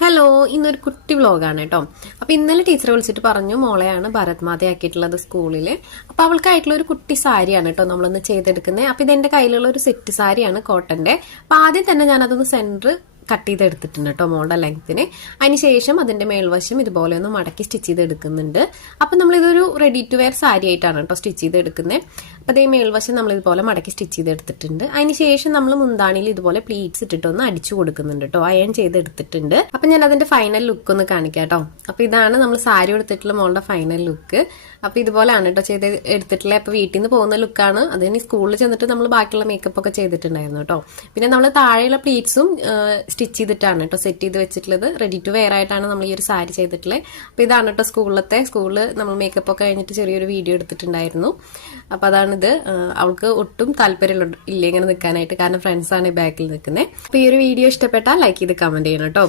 Hello, ഇന്നൊരു കുട്ടി വ്ലോഗാണ് കേട്ടോ. അപ്പൊ ഇന്നലെ ടീച്ചർ വിളിച്ചിട്ട് പറഞ്ഞു മോളെയാണ് ഭരത്മാതയാക്കിയിട്ടുള്ളത് സ്കൂളില്. അപ്പൊ അവൾക്കായിട്ടുള്ള ഒരു കുട്ടി സാരിയാണ് കേട്ടോ നമ്മളൊന്ന് ചെയ്തെടുക്കുന്നത്. അപ്പൊ ഇതെന്റെ കയ്യിലുള്ള ഒരു സെറ്റ് സാരിയാണ് കോട്ടന്റെ. അപ്പൊ ആദ്യം തന്നെ ഞാൻ അതൊന്ന് സെന്റർ കട്ട് ചെയ്തെടുത്തിട്ടുണ്ട് കേട്ടോ മോളുടെ ലെങ്ത്തിന്. അതിനുശേഷം അതിന്റെ മേൽവശം ഇതുപോലെ ഒന്ന് മടക്കി സ്റ്റിച്ച് ചെയ്തെടുക്കുന്നുണ്ട്. അപ്പൊ നമ്മളിതൊരു റെഡി ടു വെയർ സാരി ആയിട്ടാണ് കേട്ടോ സ്റ്റിച്ച് ചെയ്തെടുക്കുന്നത്. അപ്പൊ അതേ മേൽവശം നമ്മൾ ഇതുപോലെ മടക്കി സ്റ്റിച്ച് ചെയ്തെടുത്തിട്ടുണ്ട്. അതിനുശേഷം നമ്മൾ മുന്താണിയിൽ ഇതുപോലെ പ്ലീറ്റ്സ് ഇട്ടിട്ടൊന്ന് അടിച്ചു കൊടുക്കുന്നുണ്ട് കേട്ടോ. അയൺ ചെയ്തെടുത്തിട്ടുണ്ട്. അപ്പൊ ഞാൻ അതിന്റെ ഫൈനൽ ലുക്ക് ഒന്ന് കാണിക്കാം കേട്ടോ. അപ്പൊ ഇതാണ് നമ്മൾ സാരി എടുത്തിട്ടുള്ള മോളുടെ ഫൈനൽ ലുക്ക്. അപ്പൊ ഇതുപോലെയാണ് കേട്ടോ ചെയ്ത് എടുത്തിട്ടുള്ളത്. അപ്പൊ വീട്ടിൽ നിന്ന് പോകുന്ന ലുക്കാണ്. അതിന് സ്കൂളിൽ ചെന്നിട്ട് നമ്മൾ ബാക്കിയുള്ള മേക്കപ്പ് ഒക്കെ ചെയ്തിട്ടുണ്ടായിരുന്നു കേട്ടോ. പിന്നെ നമ്മൾ താഴെയുള്ള പ്ലീറ്റ്സും സ്റ്റിച്ച് ചെയ്തിട്ടാണ് കേട്ടോ സെറ്റ് ചെയ്ത് വെച്ചിട്ടുള്ളത്. റെഡി ടു വെയർ ആയിട്ടാണ് നമ്മൾ ഈ ഒരു സാരി ചെയ്തിട്ടുള്ളത്. അപ്പൊ ഇതാണ് കേട്ടോ സ്കൂളിൽ നമ്മൾ മേക്കപ്പ് ഒക്കെ കഴിഞ്ഞിട്ട് ചെറിയൊരു വീഡിയോ എടുത്തിട്ടുണ്ടായിരുന്നു. അപ്പൊ അതാണിത്. അവൾക്ക് ഒട്ടും താല്പര്യം ഇല്ല ഇങ്ങനെ നിൽക്കാനായിട്ട്, കാരണം ഫ്രണ്ട്സാണ് ഈ ബാക്കിൽ നിൽക്കുന്നത്. അപ്പൊ ഈ ഒരു വീഡിയോ ഇഷ്ടപ്പെട്ടാൽ ലൈക്ക് ചെയ്ത് കമന്റ് ചെയ്യണം കേട്ടോ.